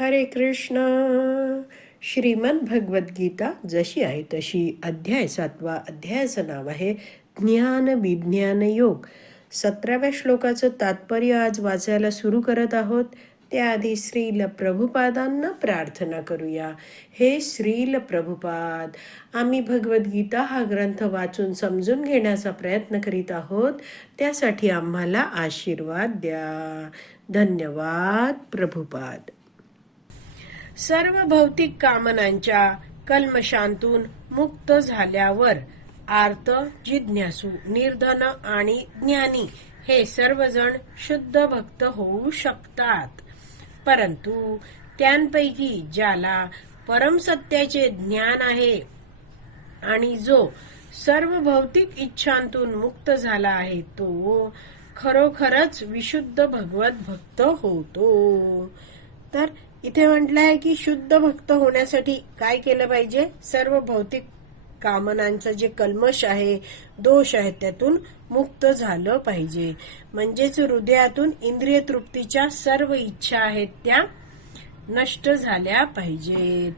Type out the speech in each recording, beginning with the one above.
हरे कृष्ण. श्रीमद भगवद्गीता जशी आहे तशी अध्याय सातवा अध्यायाचं नाव आहे ज्ञान विज्ञान योग. सतराव्या श्लोकाचं तात्पर्य आज वाचायला सुरू करत आहोत. त्याआधी श्रील प्रभुपादांना प्रार्थना करूया. हे श्रील प्रभुपाद आम्ही भगवद्गीता हा ग्रंथ वाचून समजून घेण्याचा प्रयत्न करीत आहोत. त्यासाठी आम्हाला आशीर्वाद द्या. धन्यवाद प्रभुपाद. सर्व भौतिक कामनांच्या कल्मशांतून मुक्त झाल्यावर आर्त जिज्ञासू निर्धन आणि ज्ञानी हे सर्वजण शुद्ध भक्त होऊ शकतात. परंतु त्यांपैकी ज्याला परमसत्याचे ज्ञान आहे आणि जो सर्व भौतिक इच्छांतून मुक्त झाला आहे तो खरोखरच विशुद्ध भगवत भक्त होतो. तर इथे म्हटलं आहे की शुद्ध भक्त होण्यासाठी काय केलं पाहिजे? सर्व भौतिक कामनांचं जे कल्मश आहे दोष आहे त्यातून मुक्त झालं पाहिजे. म्हणजेच हृदयातून इंद्रिय तृप्तीच्या सर्व इच्छा आहेत त्या नष्ट झाल्या पाहिजेत.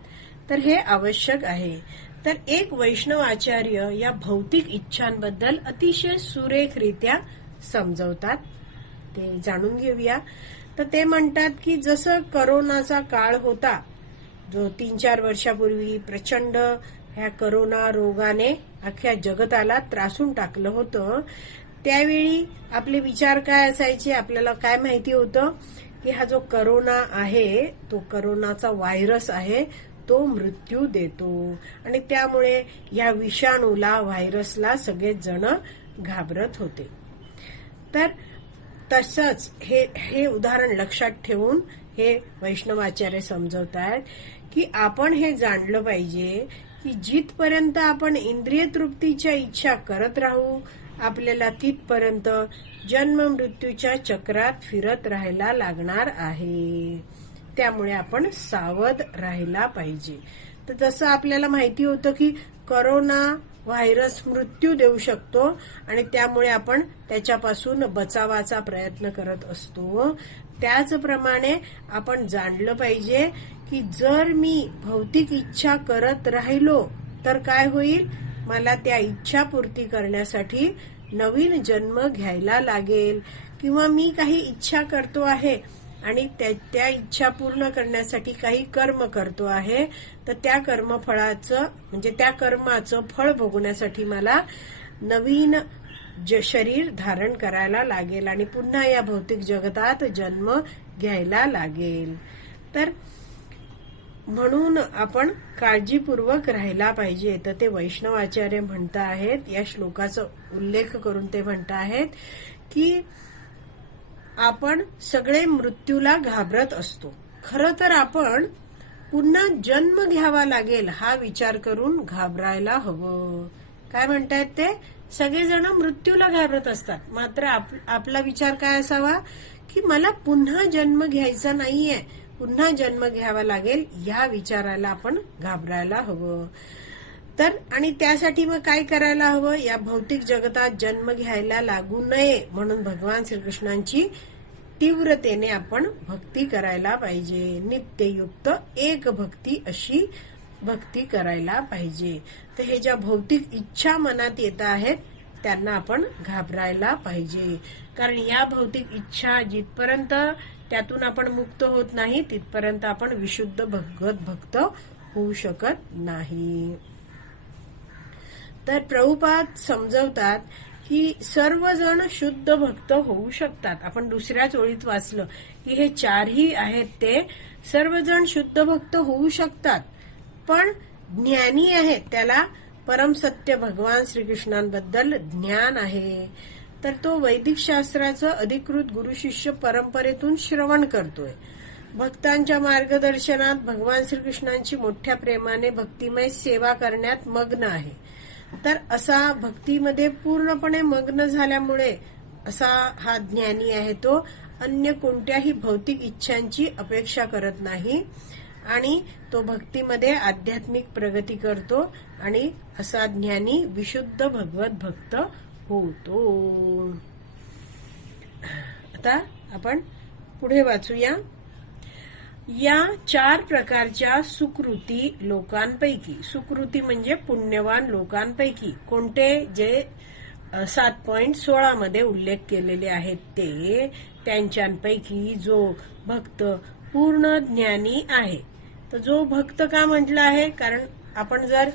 तर हे आवश्यक आहे. तर एक वैष्णव आचार्य या भौतिक इच्छांबद्दल अतिशय सुरेखरित्या समजवतात. ते जाणून घेऊया. तर ते म्हणतात की जसं करोनाचा काळ होता जो तीन चार वर्षापूर्वी प्रचंड ह्या करोना रोगाने अख्ख्या जगताला त्रासून टाकलं होतं त्यावेळी आपले विचार काय असायचे? आपल्याला काय माहिती होतं? की हा जो करोना आहे तो करोनाचा व्हायरस आहे तो मृत्यू देतो. आणि त्यामुळे या विषाणूला व्हायरसला सगळेच जण घाबरत होते. तर तसंच हे हे उदाहरण लक्षात ठेवून हे वैष्णवाचार्य समजवत आहेत की आपण हे जाणलं पाहिजे की जिथपर्यंत आपण इंद्रिय तृप्तीच्या इच्छा करत राहू आपल्याला तिथपर्यंत जन्म मृत्यूच्या चक्रात फिरत राहायला लागणार आहे. त्यामुळे आपण सावध राहायला पाहिजे. तर जसं आपल्याला माहिती होतं की करोना व्हायरस मृत्यू देऊ शकतो आणि त्यामुळे आपण त्याच्यापासून बचावाचा प्रयत्न करत असतो. त्याचप्रमाणे आपण जाणलं पाहिजे की जर मी भौतिक इच्छा करत राहिलो तर काय होईल? मला त्या इच्छा पूर्ती करण्यासाठी नवीन जन्म घ्यायला लागेल. किंवा मी काही इच्छा करतो आहे आणि त्या इच्छा पूर्ण करण्यासाठी काही कर्म करतो आहे तर त्या कर्मफळाचं म्हणजे त्या कर्माचं फळ भोगण्यासाठी मला नवीन शरीर धारण करायला लागेल आणि पुन्हा या भौतिक जगतात जन्म घ्यायला लागेल. तर म्हणून आपण काळजीपूर्वक राहायला पाहिजे तर ते वैष्णवाचार्य म्हणत आहेत या श्लोकाचा उल्लेख करून ते म्हणत आहेत की आपण सगळे मृत्यूला घाबरत असतो. खरं तर आपण पुन्हा जन्म घ्यावा लागेल हा विचार करून घाबरायला हवं. काय म्हणतायत ते? सगळेजण मृत्यूला घाबरत असतात. मात्र आप आपला विचार काय असावा? की मला पुन्हा जन्म घ्यायचा नाहीये. पुन्हा जन्म घ्यावा लागेल या विचाराला आपण घाबरायला हवं. तर आणि त्यासाठी मग काय करायला हवं? या भौतिक जगतात जन्म घ्यायला लागू नये म्हणून भगवान श्रीकृष्णांची तीव्रतेने आपण भक्ती करायला पाहिजे. नित्ययुक्त एक भक्ती अशी भक्ती करायला पाहिजे. तर हे ज्या भौतिक इच्छा मनात येत आहेत त्यांना आपण घाबरायला पाहिजे. कारण या भौतिक इच्छा जिथपर्यंत त्यातून आपण मुक्त होत नाही तिथपर्यंत आपण विशुद्ध भगवत भक्त होऊ शकत नाही. तर प्रभुपाद समजवतात की सर्वजण शुद्ध भक्त होऊ शकतात. आपण दुसऱ्याच ओळीत वाचलं की हे चारही आहेत ते सर्वजण शुद्ध भक्त होऊ शकतात. पण ज्ञानी आहेत त्याला परमसत्य भगवान श्रीकृष्णांबद्दल ज्ञान आहे. तर तो वैदिक शास्त्राचं अधिकृत गुरु शिष्य परंपरेतून श्रवण करतोय. भक्तांच्या मार्गदर्शनात भगवान श्रीकृष्णांची मोठ्या प्रेमाने भक्तिमय सेवा करण्यात मग्न आहे. तर असा भक्तीमध्ये पूर्णपणे मग्न झाल्यामुळे असा हा ज्ञानी आहे तो. अन्य कोणत्याही भौतिक इच्छांची अपेक्षा करत नाही. आणि तो भक्तीमध्ये आध्यात्मिक प्रगती करतो आणि असा ज्ञानी विशुद्ध भगवत भक्त होतो. आता आपण पुढे वाचूया. या चार प्रकारच्या सुकृती लोकांपैकी सुकृती म्हणजे पुण्यवान लोकांपैकी कोणते जे सात पॉइंट सोळा मध्ये उल्लेख केलेले आहेत ते त्यांच्यापैकी जो भक्त पूर्ण ज्ञानी आहे. तर जो भक्त का म्हटला आहे? कारण आपण जर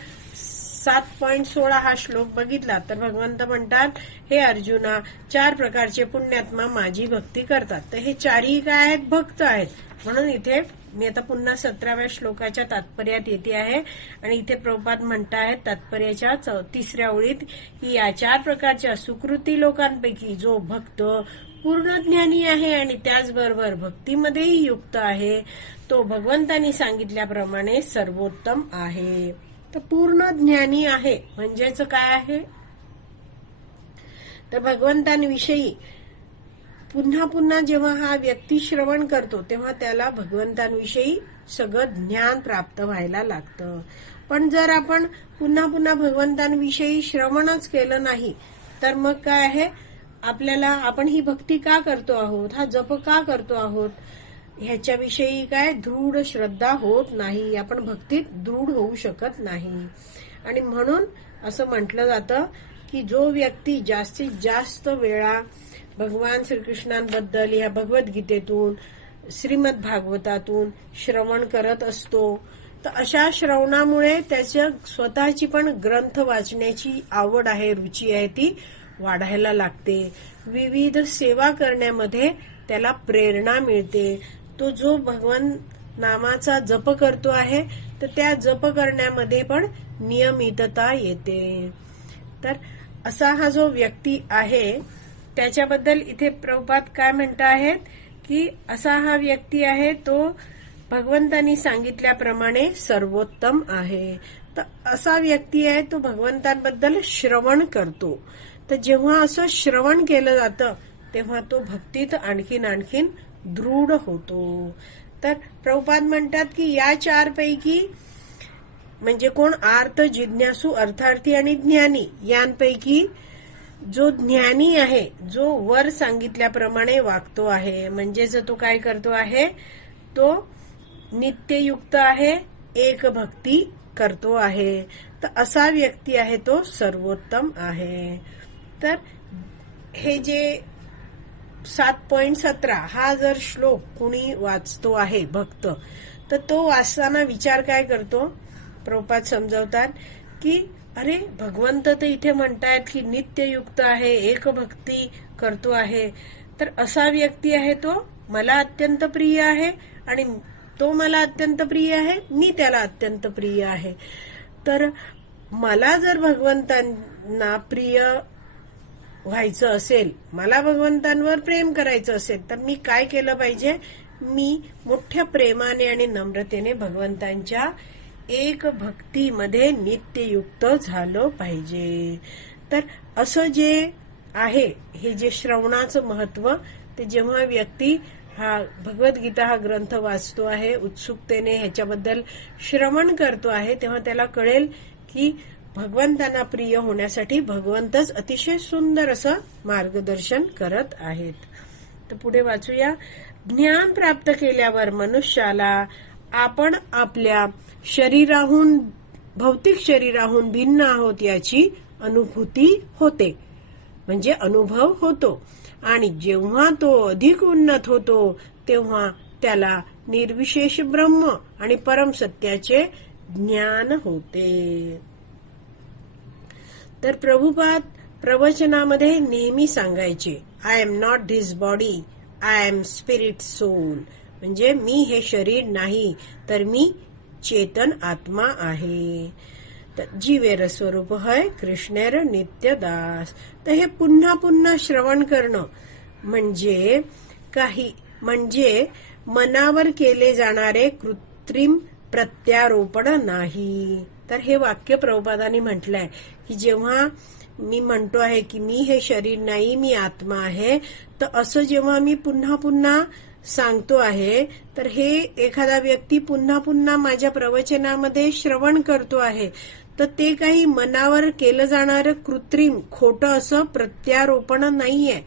सात पॉइंट सोळा हा श्लोक बघितला तर भगवंत म्हणतात हे अर्जुना चार प्रकारचे पुण्यात्मा माझी भक्ती करतात. तर हे चारही काय आहेत? भक्त आहेत. म्हणून इथे मी आता पुन्हा सतराव्या श्लोकाच्या तात्पर्यात येते आहे. आणि इथे प्रभुपाद म्हणतायत तात्पर्याच्या चौ- तिसऱ्या ओळीत की या चार प्रकारच्या सुकृती लोकांपैकी जो भक्त पूर्ण ज्ञानी आहे आणि त्याचबरोबर भक्तीमध्येही युक्त आहे तो भगवंतांनी सांगितल्याप्रमाणे सर्वोत्तम आहे. तर पूर्ण ज्ञानी आहे. म्हणजेच काय आहे? तर भगवंतांविषयी पुन्हा पुन्हा जेव्हा हा व्यक्ती श्रवण करतो तेव्हा त्याला भगवंतांविषयी सगळं ज्ञान प्राप्त व्हायला लागतं. पण जर आपण पुन्हा पुन्हा भगवंतांविषयी श्रवणच केलं नाही तर मग काय आहे? आपल्याला आपण ही भक्ती का करतो आहोत? हा जप का करतो आहोत? ह्याच्याविषयी काय? दृढ श्रद्धा होत नाही. आपण भक्तीत दृढ होऊ शकत नाही. आणि म्हणून असं म्हटलं जातं की जो व्यक्ती जास्तीत जास्त वेळा भगवान श्रीकृष्णांबद्दल या भगवद्गीतेतून श्रीमद भागवतातून श्रवण करत असतो. तर अशा श्रवणामुळे त्याच्या स्वतःची पण ग्रंथ वाचण्याची आवड आहे रुची आहे ती वाढायला लागते. विविध सेवा करण्यामध्ये त्याला प्रेरणा मिळते. तो जो भगवान नामाचा जप करतो आहे तर त्या जप करण्यामध्ये पण नियमितता येते. तर असा हा जो व्यक्ती आहे त्याच्याबद्दल इथे प्रभुपात काय म्हणत आहेत की असा हा व्यक्ती आहे तो भगवंतांनी सांगितल्याप्रमाणे सर्वोत्तम आहे. तर असा व्यक्ती आहे तो भगवंतांबद्दल श्रवण करतो. तर जेव्हा असं श्रवण केलं जातं तेव्हा तो भक्तीत आणखीन आणखीन दृढ होतो. तर प्रभुपाद म्हणतात की या चार पैकी म्हणजे कोण? आर्त जिज्ञासू अर्थार्थी आणि ज्ञानी यांपैकी जो ज्ञानी आहे जो वर सांगितल्याप्रमाणे वागतो आहे म्हणजे जर तो काय करतो आहे तो नित्ययुक्त आहे एक भक्ती करतो आहे. तर असा व्यक्ती आहे तो सर्वोत्तम आहे. तर हे जे सात पॉइंट सतरा हा जर श्लोक कुणी वाचतो आहे भक्त तर तो वाचताना विचार काय करतो? प्रभुपाद समजवतात की अरे भगवंत तर इथे म्हणतायत की नित्ययुक्त आहे एक भक्ती करतो आहे. तर असा व्यक्ती आहे तो मला अत्यंत प्रिय आहे आणि तो मला अत्यंत प्रिय आहे मी त्याला अत्यंत प्रिय आहे. तर मला जर भगवंतांना प्रिय व्हायचं असेल मला भगवंतांवर प्रेम करायचं असेल तर मी काय केलं पाहिजे? मी मोठ्या प्रेमाने आणि नम्रतेने भगवंतांच्या एक भक्तीमध्ये नित्ययुक्त झालं पाहिजे. तर असं जे आहे हे जे श्रवणाचं महत्त्व ते जेव्हा व्यक्ती हा भगवद्गीता हा ग्रंथ वाचतो आहे उत्सुकतेने ह्याच्याबद्दल श्रवण करतो आहे तेव्हा त्याला कळेल की भगवंतांना प्रिय होण्यासाठी भगवंतच अतिशय सुंदर असं मार्गदर्शन करत आहेत. तर पुढे वाचूया. ज्ञान प्राप्त केल्यावर मनुष्याला आपण आपल्या शरीराहून भौतिक शरीराहून भिन्न आहोत याची अनुभूती होते. म्हणजे अनुभव होतो. आणि जेव्हा तो अधिक उन्नत होतो तेव्हा त्याला निर्विशेष ब्रह्म आणि परमसत्याचे ज्ञान होते. तर प्रभुपाद प्रवचनामध्ये नेहमी सांगायचे I am not this body I am spirit soul म्हणजे मी हे शरीर नाही तर मी चेतन आत्मा आहे. तर जीवेर स्वरूप हय कृष्णेर नित्यदास तर हे पुन्हा पुन्हा श्रवण करणं म्हणजे काही म्हणजे मनावर केले जाणारे कृत्रिम प्रत्यारोपण नाही. तर हे वाक्य प्रभुपादांनी म्हटलंय की जेव्हा मी म्हणतो आहे की मी हे शरीर नाही मी आत्मा आहे तर असं जेव्हा मी पुन्हा पुन्हा सांगतो आहे. तर हे एखादा व्यक्ती पुन्हा पुन्हा माझ्या प्रवचनामध्ये श्रवण करतो आहे. तर ते काही मनावर केलं जाणारं कृत्रिम खोटं असं प्रत्यारोपण नाहीये.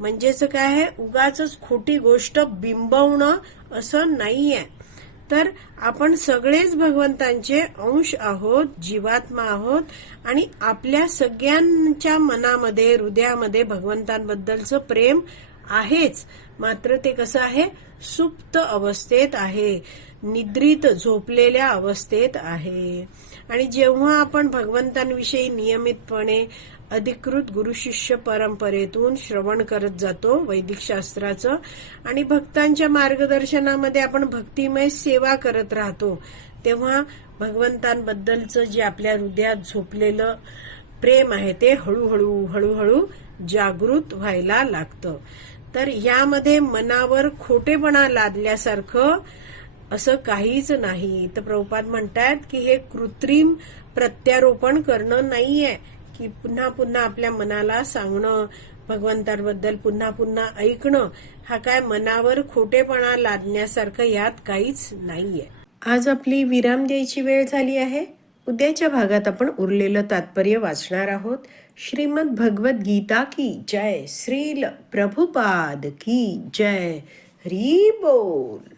म्हणजेच काय आहे? उगाच खोटी गोष्ट बिंबवणं असं नाहीये. तर आपण सगळेच भगवंतांचे अंश आहोत जीवात्मा आहोत आणि आपल्या सगळ्यांच्या मनामध्ये हृदयामध्ये भगवंतांबद्दलचं प्रेम आहेच. मात्र ते कसं आहे? सुप्त अवस्थेत आहे. निद्रित झोपलेल्या अवस्थेत आहे. आणि जेव्हा आपण भगवंतांविषयी नियमितपणे अधिकृत गुरुशिष्य परंपरेतून श्रवण करत जातो वैदिक शास्त्राचं आणि भक्तांच्या मार्गदर्शनामध्ये आपण भक्तिमय सेवा करत राहतो तेव्हा भगवंतांबद्दलचं जे आपल्या हृदयात झोपलेलं प्रेम आहे ते हळूहळू हळूहळू जागृत व्हायला लागतं. तर यामध्ये मनावर खोटेपणा लादल्यासारखं असं काहीच नाही. तर प्रभुपाद म्हणतात की हे कृत्रिम प्रत्यारोपण करणं नाहीये की पुन्हा पुन्हा आपल्या मनाला सांगणं भगवंतांबद्दल पुन्हा पुन्हा ऐकणं हा काय मनावर खोटेपणा लादण्यासारखं यात काहीच नाहीये. आज आपली विराम द्यायची वेळ झाली आहे. उद्याच्या भागात आपण उरलेलं तात्पर्य वाचणार आहोत. श्रीमद भगवत गीता की जय श्रील प्रभुपाद की जय। हरी बोल।